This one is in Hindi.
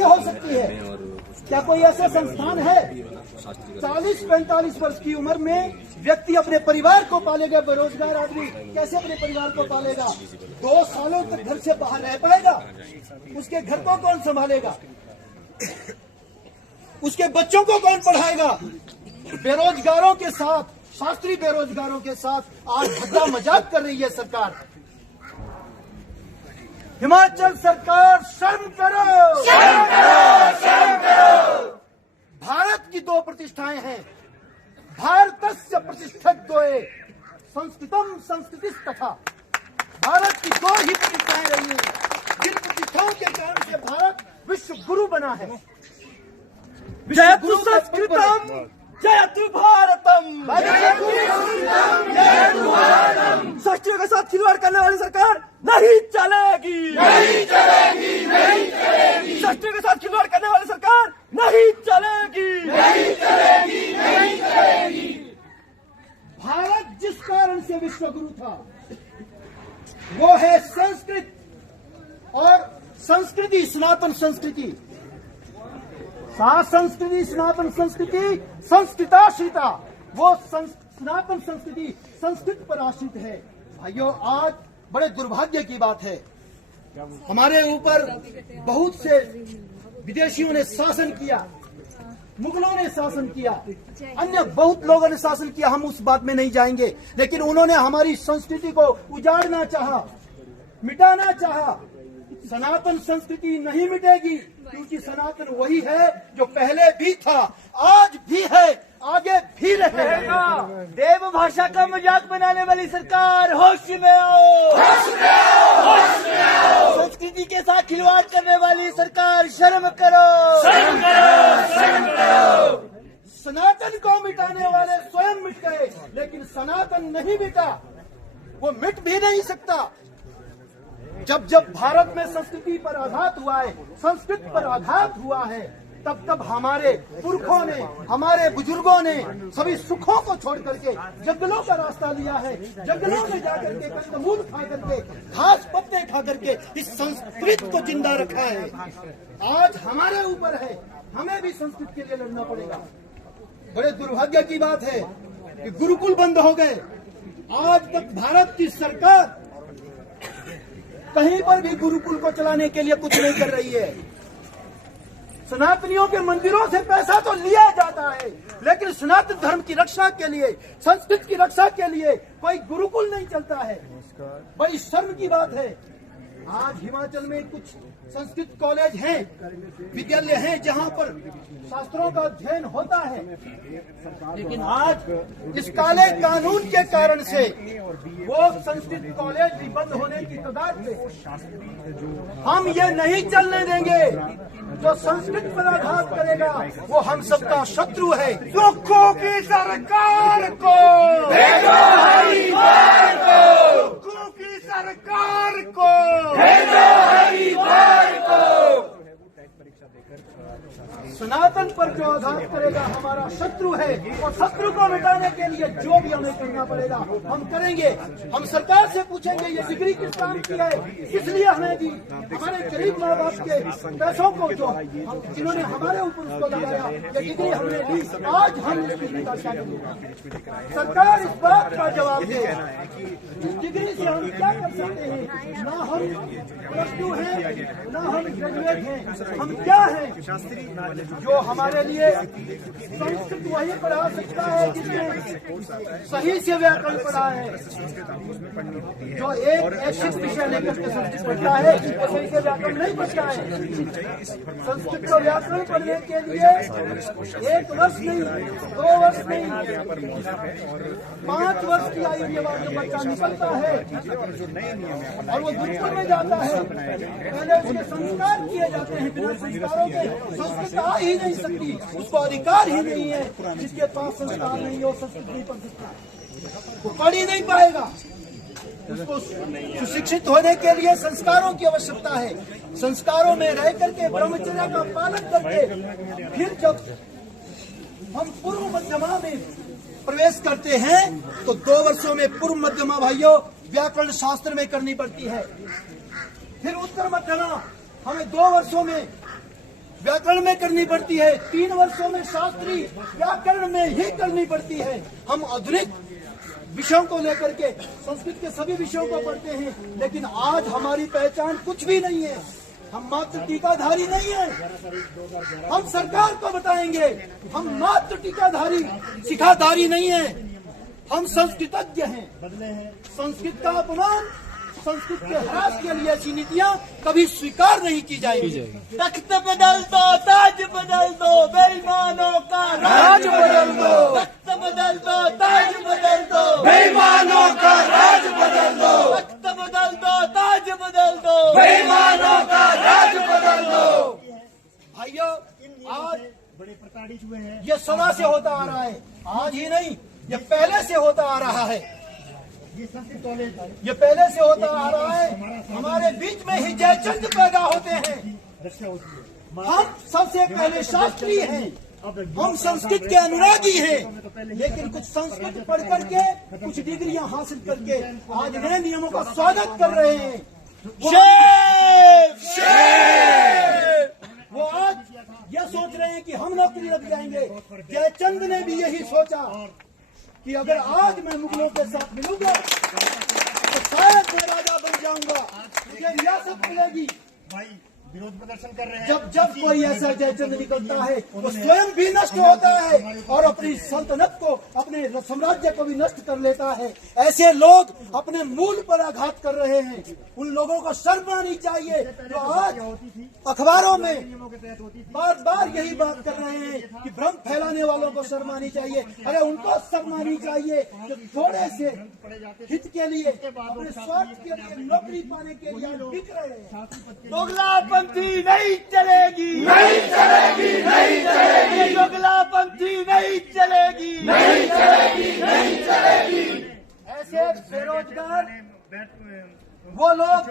कैसे हो सकती है? क्या कोई ऐसा संस्थान है? 40-45 वर्ष की उम्र में व्यक्ति अपने परिवार को पालेगा। बेरोजगार आदमी कैसे अपने परिवार को पालेगा? 2 सालों तक घर से बाहर रह पाएगा? उसके घर को कौन संभालेगा? उसके बच्चों को कौन पढ़ाएगा? बेरोजगारों के साथ, शास्त्रीय बेरोजगारों के साथ आज धक्का मजाक कर रही है सरकार। हिमाचल सरकार शर्म करो, शर्म करो, शर्म करो। भारत की 2 प्रतिष्ठाएं हैं। भारतस्य प्रतिष्ठित द्वये संस्कृतम संस्कृतिस्तथा। भारत की 2 ही प्रतिष्ठाएं रही हैं, जिन प्रतिष्ठाओं के कारण से भारत विश्व गुरु बना है। जयतु संस्कृतम जयतु भारतम, जयतु भारतम। शास्त्रियों के साथ खिलवाड़ करने वाली सरकार नहीं चलेगी, नहीं चलेगी, नहीं चलेगी। शास्त्रियों के साथ खिलवाड़ करने वाली सरकार नहीं चलेगी, नहीं चलेगी, नहीं चलेगी। भारत जिस कारण से विश्व गुरु था वो है संस्कृत और संस्कृति, सनातन संस्कृति। संस्कृति, सनातन संस्कृति, संस्कृताश्रिता। वो सनातन संस्कृति संस्कृत पर आश्रित है। भाइयों, आज बड़े दुर्भाग्य की बात है, हमारे ऊपर बहुत से विदेशियों ने शासन किया, मुगलों ने शासन किया, अन्य बहुत लोगों ने शासन किया। हम उस बात में नहीं जाएंगे, लेकिन उन्होंने हमारी संस्कृति को उजाड़ना चाहा, मिटाना चाहा। सनातन संस्कृति नहीं मिटेगी, क्योंकि सनातन वही है जो पहले भी था, आज भी है, आगे भी रहेगा। देव भाषा का मजाक बनाने वाली सरकार होश में आओ, होश में आओ, होश में आओ। संस्कृति के साथ खिलवाड़ करने वाली सरकार शर्म करो, शर्म करो, शर्म करो। सनातन को मिटाने वाले स्वयं मिट गए, लेकिन सनातन नहीं मिटा, वो मिट भी नहीं सकता। जब जब भारत में संस्कृति पर आघात हुआ है, संस्कृत पर आघात हुआ है, तब तब हमारे पुरखों ने, हमारे बुजुर्गों ने सभी सुखों को छोड़ करके जंगलों का रास्ता लिया है। जंगलों में जाकर के कंदमूल खा करके, घास पत्ते खा करके इस संस्कृत को जिंदा रखा है। आज हमारे ऊपर है, हमें भी संस्कृत के लिए लड़ना पड़ेगा। बड़े दुर्भाग्य की बात है कि गुरुकुल बंद हो गए। आज तक भारत की सरकार कहीं पर भी गुरुकुल को चलाने के लिए कुछ नहीं कर रही है। सनातनियों के मंदिरों से पैसा तो लिया जाता है, लेकिन सनातन धर्म की रक्षा के लिए, संस्कृत की रक्षा के लिए कोई गुरुकुल नहीं चलता है। बड़ी शर्म की बात है। आज हिमाचल में कुछ संस्कृत कॉलेज हैं, विद्यालय हैं, जहां पर शास्त्रों का अध्ययन होता है, लेकिन आज इस काले कानून के कारण से वो संस्कृत कॉलेज भी बंद होने की कगार पे। हम ये नहीं चलने देंगे। जो संस्कृत पर आघात करेगा वो हम सबका शत्रु है। दुखों की सरकार को भेजो हरिद्वार को, दुखों की सरकार को भेजो हरिद्वार को। सनातन पर जो आघात करेगा हमारा शत्रु है, और शत्रु को मिटाने के लिए जो भी हमें करना पड़ेगा हम करेंगे। हम सरकार से पूछेंगे ये डिग्री किस काम की है, किस लिए हमें दी। हमारे गरीब माँ बाप के पैसों को जो जिन्होंने हमारे ऊपर उसको लगाया, ये डिग्री हमने दी, आज हम इस डिग्री का क्या करेंगे? सरकार इस बात का जवाब दे, इस डिग्री से हम क्या कर सकते हैं? ना हम +2 हैं, ना हम ग्रेजुएट हैं, हम क्या हैं? जो हमारे लिए संस्कृत वही पढ़ा सकता है जिसने सही से व्याकरण पढ़ा है। जो एक विषय लेकर के संस्कृत पढ़ता है, वो सही से व्याकरण नहीं पढ़ता है। संस्कृत को व्याकरण पढ़ने के लिए 1 वर्ष नहीं, 2 वर्ष नहीं, 5 वर्ष की आयु के बाद जो बच्चा निकलता है और वो गुरुकुल में जाता है, पहले उसके संस्कार किए जाते हैं। बिना संस्कारों के संस्कृत आ ही नहीं सकती, उसको अधिकार ही नहीं है। जिसके पास संस्कार नहीं हो, संस्कृत नहीं पढ़ सकता, वो पढ़ ही नहीं पाएगा। उसको सुशिक्षित होने के लिए संस्कारों की आवश्यकता है। संस्कारों में रह करके, ब्रह्मचर्य का पालन करके, फिर जब हम पूर्व मध्यमा में प्रवेश करते हैं तो 2 वर्षों में पूर्व मध्यमा भाइयों व्याकरण शास्त्र में करनी पड़ती है। फिर उत्तर मध्यमा हमें 2 वर्षों में व्याकरण में करनी पड़ती है, 3 वर्षों में शास्त्री व्याकरण में ही करनी पड़ती है। हम आधुनिक विषयों को लेकर के संस्कृत के सभी विषयों को पढ़ते हैं, लेकिन आज हमारी पहचान कुछ भी नहीं है। हम मात्र टीकाधारी नहीं है। हम सरकार को बताएंगे हम मात्र टीकाधारी शिखाधारी नहीं है, हम संस्कृतज्ञ हैं। संस्कृत का अपमान, संस्कृत के ह्रास के लिए ऐसी नीतियाँ कभी स्वीकार नहीं की जाएगी। तख्त बदल दो, ताज बदल दो, बेईमानों का राज बदल दो। तख्त बदल दो, ताज बदल दो, बेईमानों का राज बदल दो। तख्त बदल दो, ताज बदल दो, बेईमानों का राज बदल दो। भाइयों, आज बड़े प्रताड़ित हुए हैं। ये सदा से होता आ रहा है, आज ही नहीं, ये पहले से होता आ रहा है। ये संस्कृत कॉलेज ये पहले से होता आ रहा है। हमारे बीच में ही जयचंद पैदा होते हैं। रक्षा होती है। हम सबसे पहले शास्त्री हैं, हम संस्कृत के अनुरागी हैं, लेकिन कुछ संस्कृत पढ़ करके, कुछ डिग्रियां हासिल करके आज नए नियमों का स्वागत कर रहे हैं। वो आज यह सोच रहे हैं कि हम नौकरी लग जाएंगे। जयचंद ने भी यही सोचा कि अगर आज मैं मुगलों के साथ मिलूंगा तो शायद मैं राजा बन जाऊंगा, मुझे रियासत मिलेगी। भाई विरोध प्रदर्शन कर रहे हैं। जब कोई ऐसा जयचंद निकलता है वो स्वयं भी नष्ट होता है और अपनी सल्तनत को, अपने साम्राज्य को भी नष्ट कर लेता है। ऐसे लोग अपने मूल पर आघात कर रहे हैं। उन लोगों को शर्म आनी चाहिए जो आज अखबारों में नियमों के तहत होती थी। बार बार यही बात कर रहे हैं कि भ्रम फैलाने वालों को शर्म आनी चाहिए। अरे उनको शर्म आनी चाहिए जो थोड़े से हित के लिए, अपने स्वार्थ के लिए, नौकरी पाने के लिए बिक रहे हैं। दोगलापंथी नहीं चलेगी, नहीं चलेगी, नहीं चलेगी। दोगलापंथी नहीं चलेगी, नहीं चलेगी, नहीं चलेगी। ऐसे बेरोजगार वो लोग